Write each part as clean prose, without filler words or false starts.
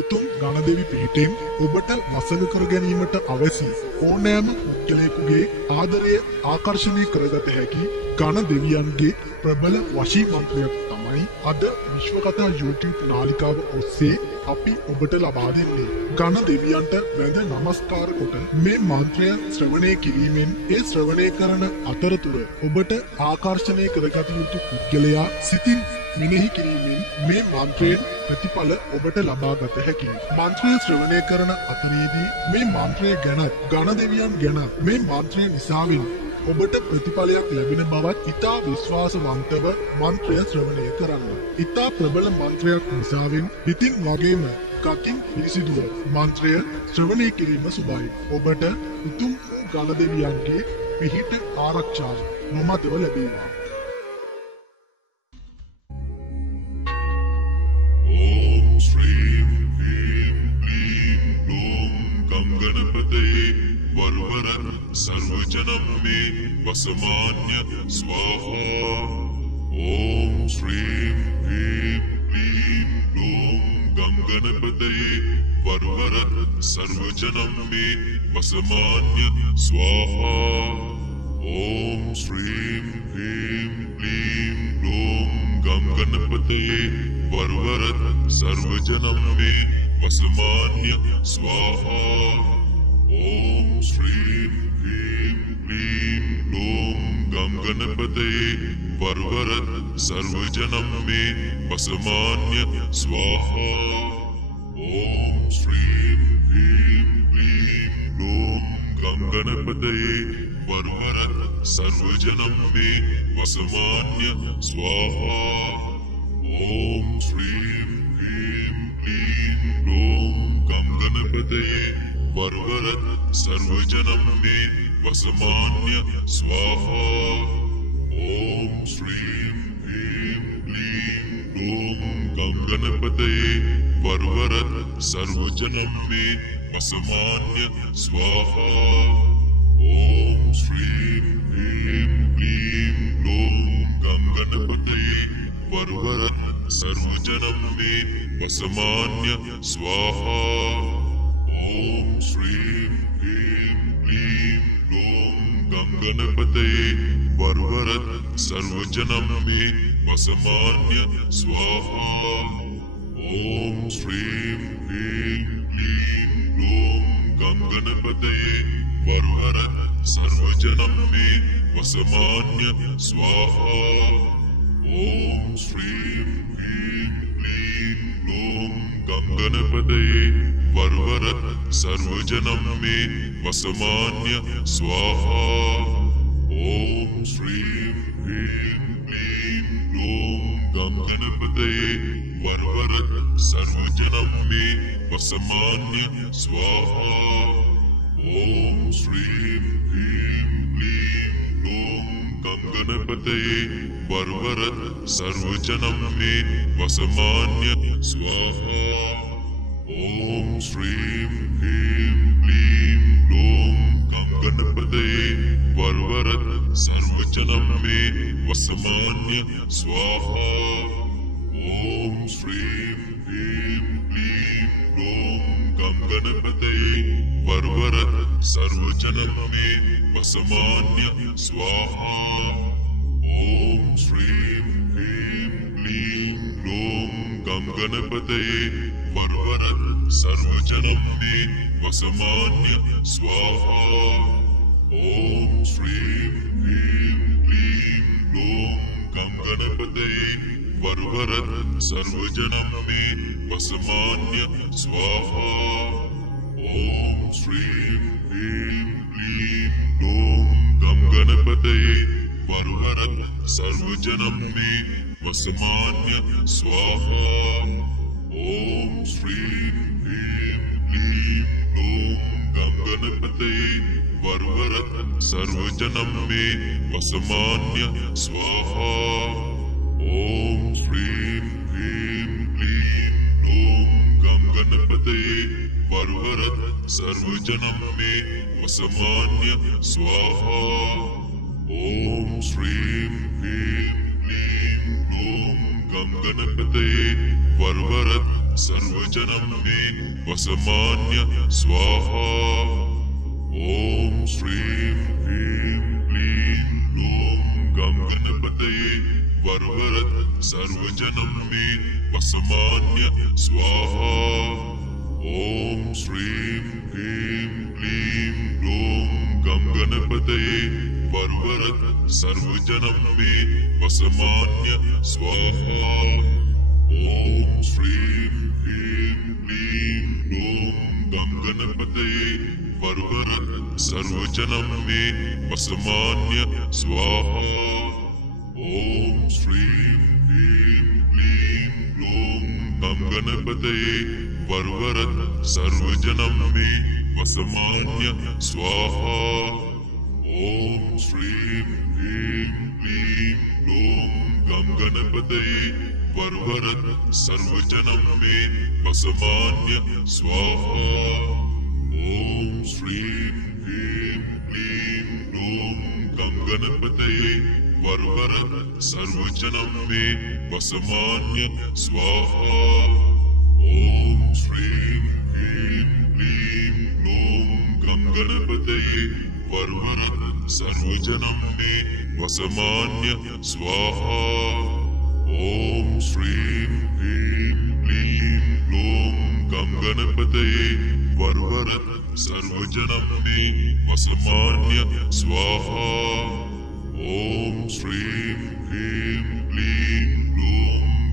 උතුම් ගණදෙවි පිහිටෙන් ඔබට වසඟ කර ගැනීමට අවැසි ඕනෑම පුද්ගලයෙකුගේ ආදරය ආකර්ෂණය කරගත හැකි ගණදෙවියන්ගේ ප්‍රබල වශී මන්ත්‍රයක් තමයි අද විශ්වකථා YouTube නාලිකාව ඔස්සේ අපි ඔබට ලබා දෙන්නේ. ගණදෙවියන්ට වැඳ නමස්කාර කොට මේ මන්ත්‍රය ශ්‍රවණය කිරීමෙන් ඒ ශ්‍රවණය කරන අතරතුර ඔබට ආකර්ෂණය කරගත යුතු පුද්ගලයා සිතින් මෙනෙහි කිරීමෙන් මේ මන්ත්‍රයෙන් ප්‍රතිඵල ඔබට ලබාගත හැකියි. මන්ත්‍රය ශ්‍රවණය කරන අතරේදී මේ මන්ත්‍රය ගැනත් ගණදෙවියන් ගැනත් මේ මන්ත්‍රය නිසාවෙන් ඔබට ප්‍රතිඵලයක් ලැබෙන බවත් ඉතා විශ්වාසවන්තව මන්ත්‍රය ශ්‍රවණය කරන්න. ඉතා ප්‍රබල මන්ත්‍රයක් නිසාවෙන් හිතින් වගේම කටින් පිරිසිදුව මන්ත්‍රය ශ්‍රවණය කිරීම සුබයි. ඔබට උතුම් ගණදෙවියන්ගේ පිහිට ආරක්ෂාව නොමතව ලැබේවා. सर्वजनम में वसमान्य स्वाहा। ओम श्रीं ह्रीं क्लीं ग्लूं गं गणपतये वरवर सर्वजनम में वसमान्य स्वाहा। ओम श्रीं ह्रीं क्लीं ग्लूं गं गणपतये वरवर सर्वजनम में वसमान्य स्वाहा। ओम श्रीं ह्रीं क्लीं ग्लूं गं गणपतये वरवर सर्वजनम में वसमान्य स्वाहा। ओम श्रीं ह्रीं क्लीं ग्लूं गं गणपतये वरवर सर्वजनम में वसमान्य स्वाहा। ओम श्रीं ह्रीं क्लीं ग्लूं गं गणपतये वरवर सर्वजनम में वसमान्य स्वाहा। ओम श्रीं ह्रीं क्लीं ग्लूं गं गणपतये वरवर सर्वजनम में वसमान्य स्वाहा। ओम श्रीं ह्रीं क्लीं ग्लूं गं गणपतये वरवर सर्वजनम में वसमान्य स्वाहा। ओम श्रीं ह्रीं क्लीं ग्लूं गं गणपतये वरवर सर्वजनम में वसमान्य स्वाहा। ओम श्रीं ह्रीं क्लीं ग्लूं गं गणपतये वरवर सर्वजनम में वसमान्य स्वाहा। ओम श्रीं ह्रीं क्लीं ग्लूं गं गणपतये वरवर सर्वजनम में वसमान्य स्वाहा। ओम श्रीं ह्रीं क्लीं ग्लूं गं गणपतये वरवर सर्वजनम में वसमान्य स्वाहा। ओम श्रीं ह्रीं क्लीं ग्लूं गं गणपतये वरवर सर्वजनम में वसमान्य स्वाहा। ओम श्रीं ह्रीं क्लीं ग्लूं गं गणपतये वरवर सर्वजनम में वसमान्य स्वाहा। ओम श्रीं ह्रीं क्लीं ग्लूं गं गणपतये वरवर सर्वजनम में वसमान्य स्वाहा। ओम श्रीं ह्रीं क्लीं ग्लूं गं गणपतये वरवर सर्वजनम में वसमान्य स्वाहा। ओम श्रीं ह्रीं क्लीं ग्लूं गं गणपतये वरवर सर्वजनम में वसमान्य स्वाहा। ओम श्रीं ह्रीं क्लीं ग्लूं गं गणपतये वरवर सर्वजनम में वसमान्य स्वाहा। ओम श्रीं ह्रीं क्लीं ग्लूं गं गणपतये वरवर सर्वजनम में वसमान्य स्वाहा। ओम श्रीं ह्रीं क्लीं ग्लूं गं गणपतये वरवर सर्वजनम में वसमान्य स्वाहा। ओम श्रीं ह्रीं क्लीं ग्लूं गं गणपतये वरवर सर्वजनं मे वसमान्य स्वाहा ॐ श्रीं ह्रीं क्लीं ह्लूं गं गणपतये वरवरद सर्वजनं मे वसमान्य स्वाहा ॐ श्रीं ह्रीं क्लीं ह्लूं गं गणपतये वरवरद सर्वजनं मे वसमान्य स्वाहा ॐ श्रीं ह्रीं क्लीं ह्लूं गं गणपतये वरवरद सर्वजनं मे वसमान्य स्वाहा ॐ श्रीं ह्रीं क्लीं ह्लूं गं गणपतये वरवरद सर्वजनं मे वसमान्य स्वाहा ॐ श्रीं ह्रीं क्लीं ह्लूं गं गणपतये वरवरद सर्वजनं मे वसमान्य स्वाहा ॐ श्रीं ह्रीं क्लीं ह्लूं गं गणपतये वरवरद सर्वजनं मे वसमान्य स्वाहा ॐ श्रीं ह्रीं क्लीं ह्लूं गं गणपतये वरवरद सर्वजनं मे वसमान्य स्वाहा ॐ श्रीं ह्रीं क्लीं ह्लूं गं गणपतये वरवरद सर्वजनं मे वसमान्य स्वाहा ॐ श्रीं ह्रीं क्लीं ह्लूं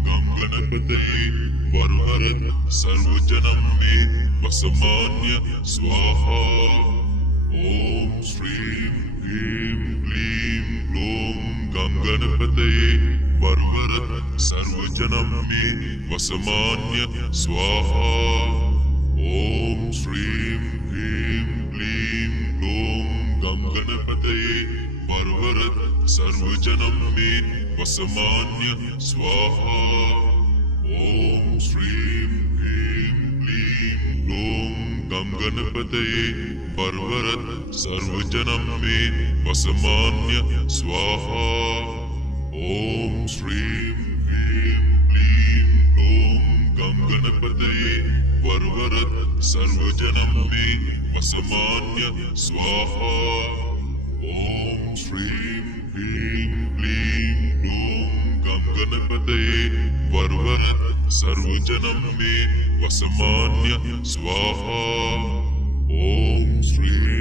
गं गणपतये वरवरद सर्वजनं मे वसमान्य स्वाहा ॐ श्रीं ह्रीं क्लीं ह्लूं गं गणपतये वरवरद सर्वजनं मे वसमान्य स्वाहा ॐ श्रीं ह्रीं क्लीं ह्लूं गं गणपतये वरवरद सर्वजनं मे वसमान्य स्वाहा ॐ श्रीं ह्रीं क्लीं ह्लूं गं गणपतये वरवरद सर्वजनं मे वसमान्य स्वाहा ॐ श्रीं ह्रीं क्लीं ह्लूं गं गणपतये वरवरद सर्वजनं मे वसमान्य स्वाहा ॐ श्रीं ह्रीं क्लीं ह्लूं गं गणपतये वरवरद सर्वजनं मे वसमान्य स्वाहा ॐ श्रीं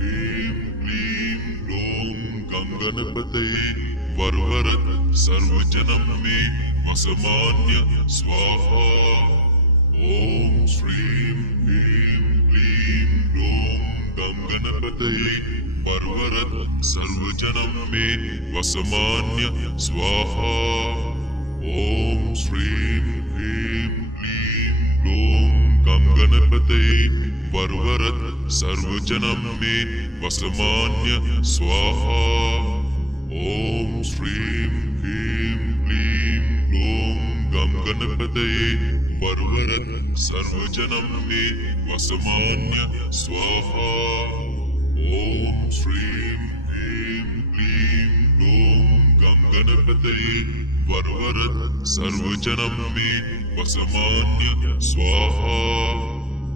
ह्रीं क्लीं ह्लूं गं गणपतये वरवरद सर्वजनं मे वसमान्य स्वाहा ॐ श्रीं ह्रीं क्लीं ह्लूं गं गणपतये वरवरद सर्वजनं मे वसमान्य स्वाहा ॐ श्रीं ह्रीं क्लीं ह्लूं गं गणपतये वरवरद सर्वजनं मे वसमान्य स्वाहा ॐ श्रीं ह्रीं क्लीं ह्लूं गं गणपतये वरवरद सर्वजनं मे वसमान्य स्वाहा ॐ श्रीं ह्रीं क्लीं ह्लूं गं गणपतये वरवरद सर्वजनं मे वसमान्य स्वाहा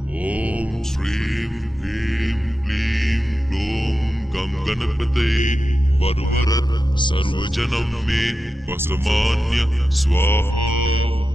ॐ श्रीं ह्रीं क्लीं ह्लूं गं गणपतये वरवरद सर्वजनं मे वसमान्य स्वाहा।